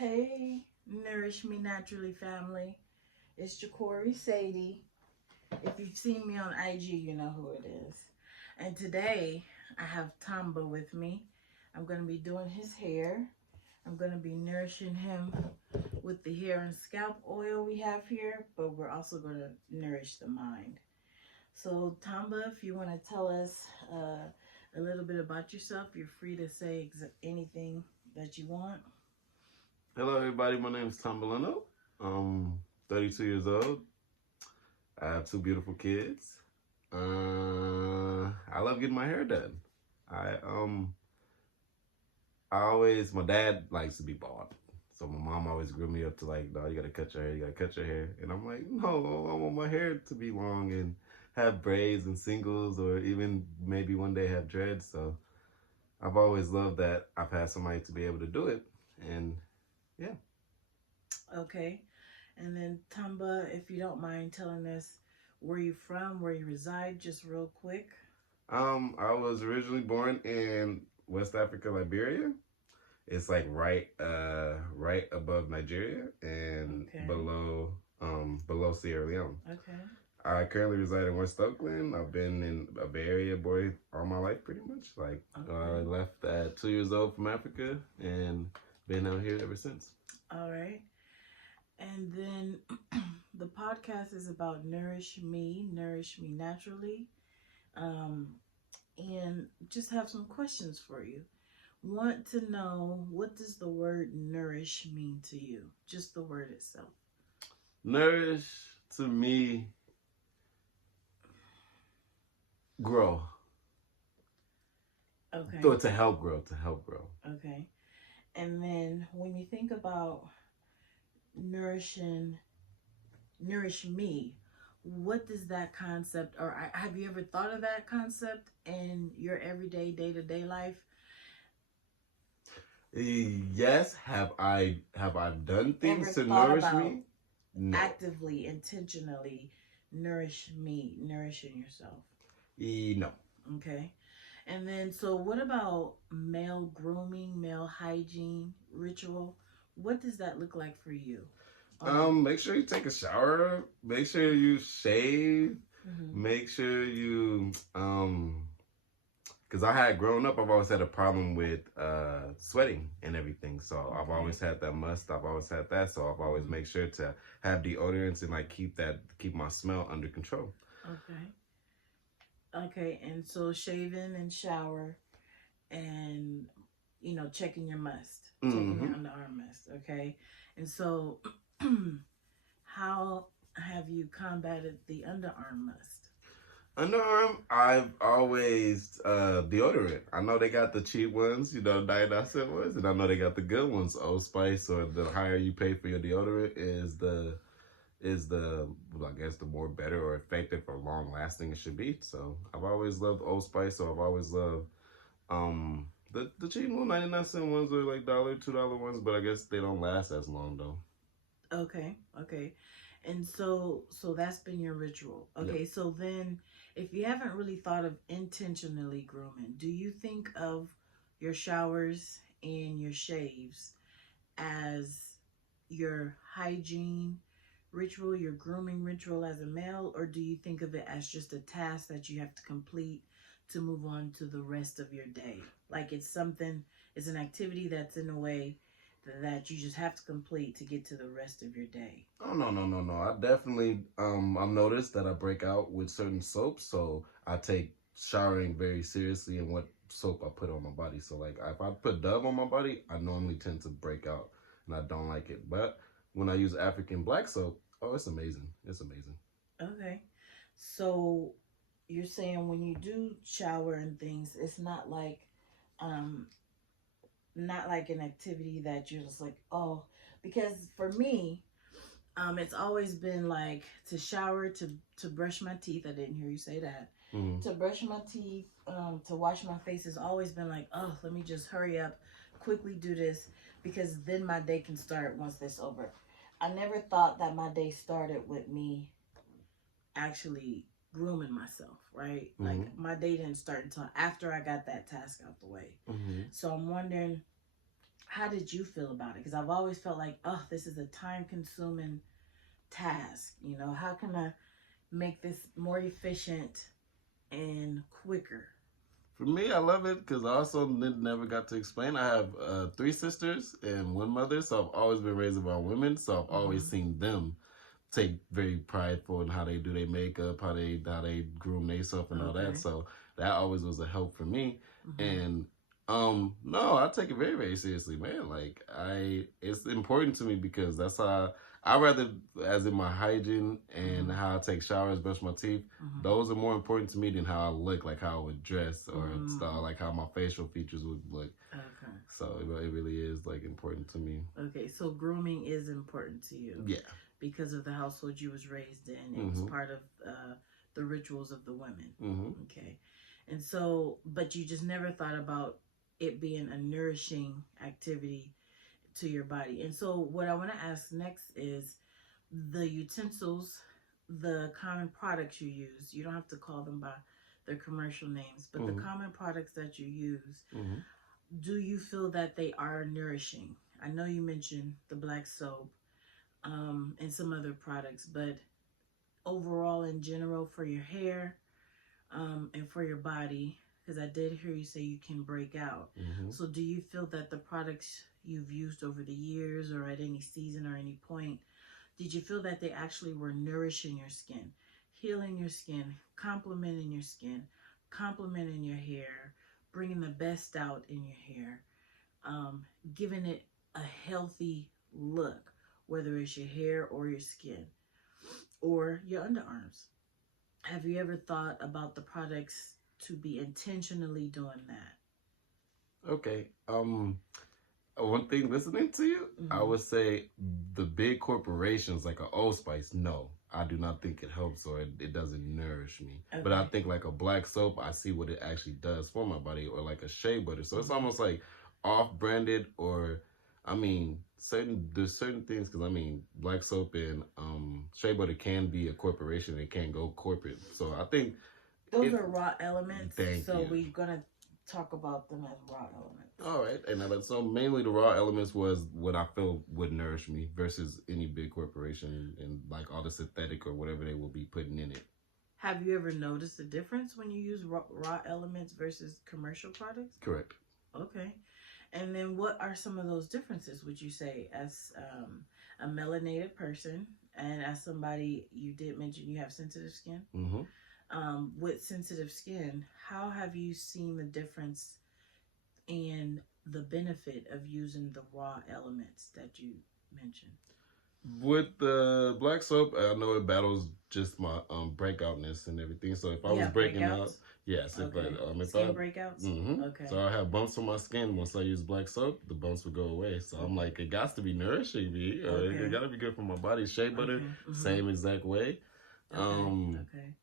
Hey, Nourish Me Naturally family. It's Jacory Sadie. If you've seen me on IG, you know who it is. And today I have Tamba with me. I'm going to be doing his hair. I'm going to be nourishing him with the hair and scalp oil we have here, but we're also going to nourish the mind. So, Tamba, if you want to tell us a little bit about yourself, you're free to say anything that you want. Hello, everybody. My name is Tamba Lenoh. I'm 32 years old. I have two beautiful kids. I love getting my hair done. I um my dad likes to be bald, so my mom always grew me up to like, no, you gotta cut your hair, you gotta cut your hair, and I'm like, no, I want my hair to be long and have braids and singles, or even maybe one day have dreads. So I've always loved that. I've had somebody to be able to do it, and yeah. Okay. And then Tamba, if you don't mind telling us where you from, where you reside, just real quick. I was originally born in West Africa, Liberia. It's like right above Nigeria and Okay. below Sierra Leone. Okay. I currently reside in West Oakland. I've been in a Bay Area boy all my life, pretty much. Like I left at 2 years old from Africa and been out here ever since. All right. And then the podcast is about Nourish Me Naturally. Um, and just have some questions for you. Want to know, what does the word nourish mean to you? Just the word itself. Nourish to me, grow. Okay. So to help grow. Okay. And then when you think about nourish me, what does that concept, or have you ever thought of that concept in your everyday day-to-day life? Yes. Have I done things Ever to thought nourish about me? No. actively, intentionally nourishing yourself? No. Okay. And then, so what about male grooming, male hygiene ritual? What does that look like for you? Make sure you take a shower. Make sure you shave. Mm-hmm. Make sure you because I had growing up, I've always had a problem with sweating and everything. So Okay. I've always had that must. I've always had that. So I've always made sure to have deodorants and like keep my smell under control. Okay. Okay, and so shaving and shower and, checking your must, checking your underarm must, okay? And so how have you combated the underarm must? Underarm, I've always deodorant. I know they got the cheap ones, 99-cent ones, and I know they got the good ones. Old Spice, or the higher you pay for your deodorant is the I guess the more better or effective or long lasting it should be. So I've always loved Old Spice, so I've always loved the cheap little 99-cent ones are like $2 ones, but I guess they don't last as long though. Okay, okay. And so that's been your ritual. Okay, Yep. so then if you haven't really thought of intentionally grooming, do you think of your showers and your shaves as your hygiene ritual, your grooming ritual as a male, or do you think of it as just a task that you have to complete to move on to the rest of your day? Like it's an activity that's in a way that you just have to complete to get to the rest of your day. Oh no. I definitely I've noticed that I break out with certain soaps, so I take showering very seriously and what soap I put on my body. So like if I put Dove on my body, I normally tend to break out and I don't like it. But when I use African black soap, oh, it's amazing. It's amazing. Okay. So you're saying when you do shower and things, it's um not like an activity that you're just like, oh, because for me, it's always been like to shower, to brush my teeth. I didn't hear you say that. Mm-hmm. To brush my teeth, to wash my face has always been like, oh, let me just hurry up, quickly do this, because then my day can start once this over. I never thought that my day started with me actually grooming myself, right? Mm-hmm. Like my day didn't start until after I got that task out the way. Mm-hmm. So I'm wondering, how did you feel about it? Because I've always felt like, oh, this is a time consuming task. You know, how can I make this more efficient and quicker? For me, I love it because I also never got to explain. I have three sisters and one mother, so I've always been raised around women. So I've always Mm-hmm. seen them take very prideful in how they do their makeup, how they groom themselves and all that. Okay. So that always was a help for me. Mm-hmm. And no, I take it very, very seriously, man. Like it's important to me because that's how I rather, as in my hygiene and Mm-hmm. how I take showers, brush my teeth. Mm-hmm. Those are more important to me than how I look, like how I would dress or style, Mm-hmm. like how my facial features would look. Okay. So it really is like important to me. Okay. So grooming is important to you Yeah. because of the household you was raised in. It was Mhm. part of the rituals of the women. Mhm. Okay. And so, but you just never thought about it being a nourishing activity to your body. And so, what I want to ask next is the utensils, the common products you use. You don't have to call them by their commercial names, but the Mhm. common products that you use, Mhm. do you feel that they are nourishing? I know you mentioned the black soap and some other products, but overall, in general, for your hair and for your body, because I did hear you say you can break out. Mhm. So, do you feel that the products you've used over the years or at any season or any point, did you feel that they actually were nourishing your skin, healing your skin, complementing your skin, complementing your hair, bringing the best out in your hair, giving it a healthy look, whether it's your hair or your skin or your underarms? Have you ever thought about the products to be intentionally doing that? Okay. One thing listening to you, I Mm-hmm. would say the big corporations like a Old Spice, no, I do not think it helps or it doesn't nourish me. But I Okay. think like a black soap, I see what it actually does for my body, or like a shea butter. So it's Mm-hmm. almost like off branded, or I mean, there's certain things because I mean, black soap and shea butter can be a corporation. It can go corporate. So I think Those if are raw elements, thank so you. we're gonna talk about them as raw elements. All right, and so mainly the raw elements was what I feel would nourish me versus any big corporation and like all the synthetic or whatever they will be putting in it. Have you ever noticed a difference when you use raw elements versus commercial products? Correct. Okay. And then what are some of those differences, would you say, as a melanated person and as somebody you did mention you have sensitive skin? Mm-hmm. With sensitive skin, how have you seen the difference in the benefit of using the raw elements that you mentioned? With the black soap, I know it battles just my breakoutness and everything. So if I You was have breaking out, breakouts? yes, Okay. if Skin I breakouts? mm-hmm. Okay. So I have bumps on my skin. Once I use black soap, the bumps would go away. So I'm Okay. like, it got to be nourishing me. It Okay. got to be good for my body. Shea butter, Okay. Mm-hmm. same exact way. Okay. Um, Okay.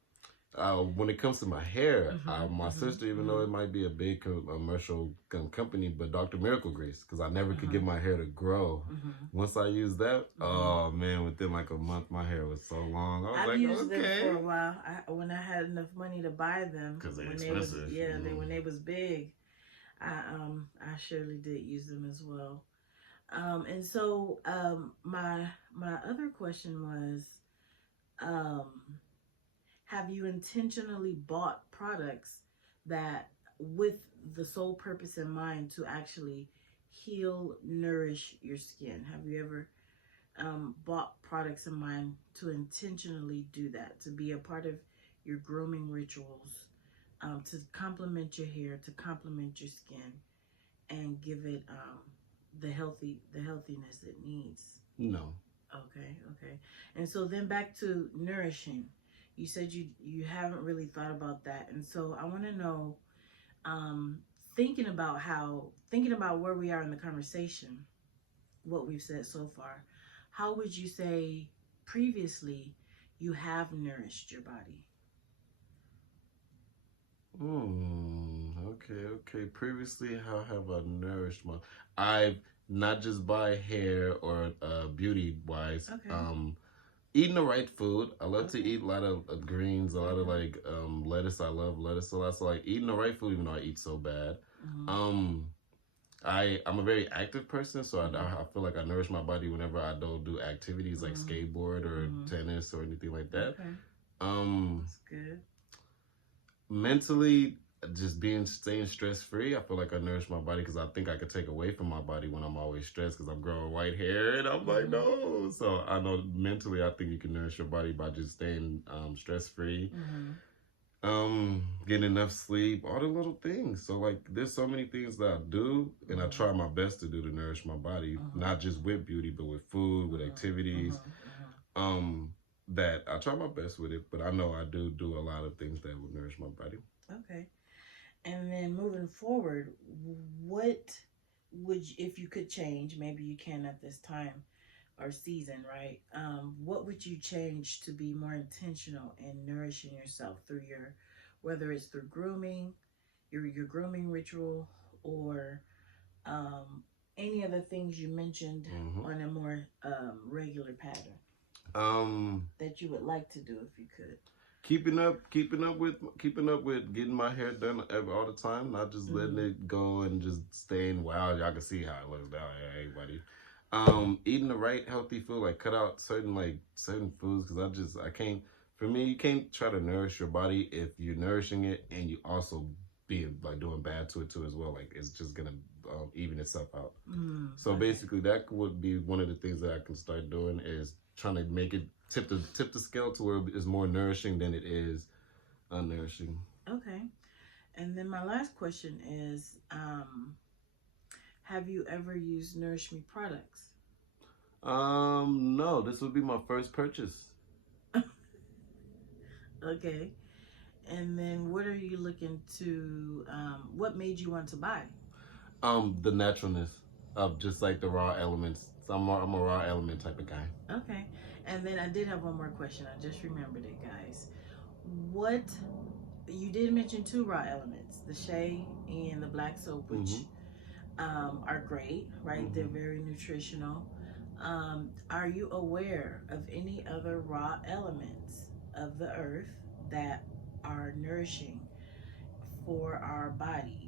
when it comes to my hair, Mm-hmm. my Mm-hmm. sister, even though Mm-hmm. it might be a big commercial company, but Dr. Miracle Grace, because I never could Mm-hmm. get my hair to grow. Mm-hmm. Once I used that, Mm-hmm. oh man, within like a month, my hair was so long. I was I've like, used them for okay, a while. When I had enough money to buy them, because they're when they was expensive. when they was big, I surely did use them as well. And so my other question was, um, have you intentionally bought products that with the sole purpose in mind to actually heal, nourish your skin? Have you ever bought products in mind to intentionally do that, to be a part of your grooming rituals, to complement your hair, to complement your skin, and give it the healthiness it needs? No. Okay, okay. And so then back to nourishing. You said you haven't really thought about that, and so I want to know, um, thinking about where we are in the conversation, what we've said so far. How would you say previously you have nourished your body? Okay. Previously, how have I nourished my? I've not just by hair or beauty wise. Okay, Eating the right food. I love to okay, eat a lot of greens, a lot of okay. like lettuce. I love lettuce a lot. So like eating the right food, even though I eat so bad. Mm-hmm. Um, I'm a very active person, so I feel like I nourish my body whenever I don't do activities like skateboard or tennis or anything like that. Okay. That's good. Mentally, just staying stress free. I feel like I nourish my body because I think I could take away from my body when I'm always stressed because I'm growing white hair and I'm like no. So I know mentally, I think you can nourish your body by just staying stress free. Getting enough sleep, all the little things. So like there's so many things that I do and I try my best to do to nourish my body, not just with beauty, but with food, with activities. That I try my best with it, but I know I do a lot of things that will nourish my body. Okay. And then moving forward, what would you, if you could change, maybe you can at this time or season, right? What would you change to be more intentional in nourishing yourself through your, whether it's through grooming, your grooming ritual, or any other things you mentioned on a more regular pattern that you would like to do if you could? Keeping up with getting my hair done all the time, not just letting it go and just staying wild. Y'all can see how it looks down here, everybody. Eating the right healthy food, like cut out certain foods because I can't. For me, you can't try to nourish your body if you're nourishing it and you also being like doing bad to it too as well. Like it's just gonna even itself out. So basically, that would be one of the things that I can start doing is trying to make it tip the scale to where it's more nourishing than it is unnourishing. Okay. And then my last question is, have you ever used Nourish Me products? No, this would be my first purchase. Okay. And then what are you looking to, what made you want to buy? The naturalness of just like the raw elements. So I'm a raw element type of guy. Okay. And then I did have one more question. I just remembered it, guys. What, you did mention two raw elements, the shea and the black soap, which are great, right? They're very nutritional. Are you aware of any other raw elements of the earth that are nourishing for our bodies?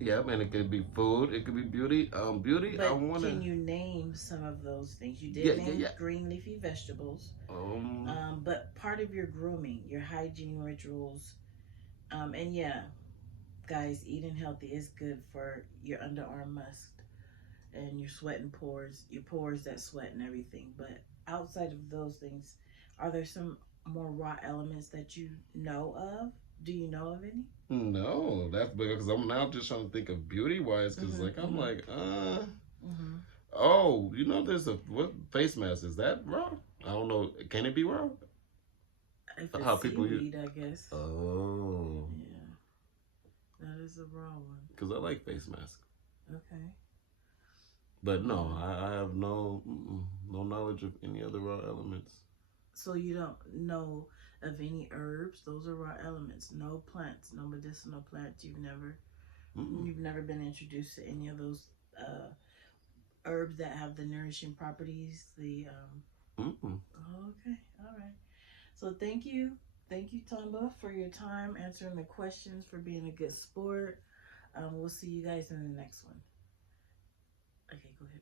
Yeah, man, it could be food, it could be beauty. Beauty, But I wanna. can you name some of those things? You did name yeah. green leafy vegetables. But part of your grooming, your hygiene rituals, and yeah, guys, eating healthy is good for your underarm musk and your sweating pores, your pores that sweat and everything. But outside of those things, are there some more raw elements that you know of? Do you know of any? No, that's because I'm now just trying to think of beauty wise because I'm like, oh, there's a what face mask is that raw? I don't know. Can it be raw? If it's How people seaweed, use? I guess. Oh, Yeah, that is a raw one. because I like face mask. Okay. But no, I have no knowledge of any other raw elements. So you don't know of any herbs? Those are raw elements. No plants, no medicinal plants. You've never been introduced to any of those herbs that have the nourishing properties. Okay, all right. So thank you, Tamba, for your time answering the questions, for being a good sport. We'll see you guys in the next one. Okay, go ahead.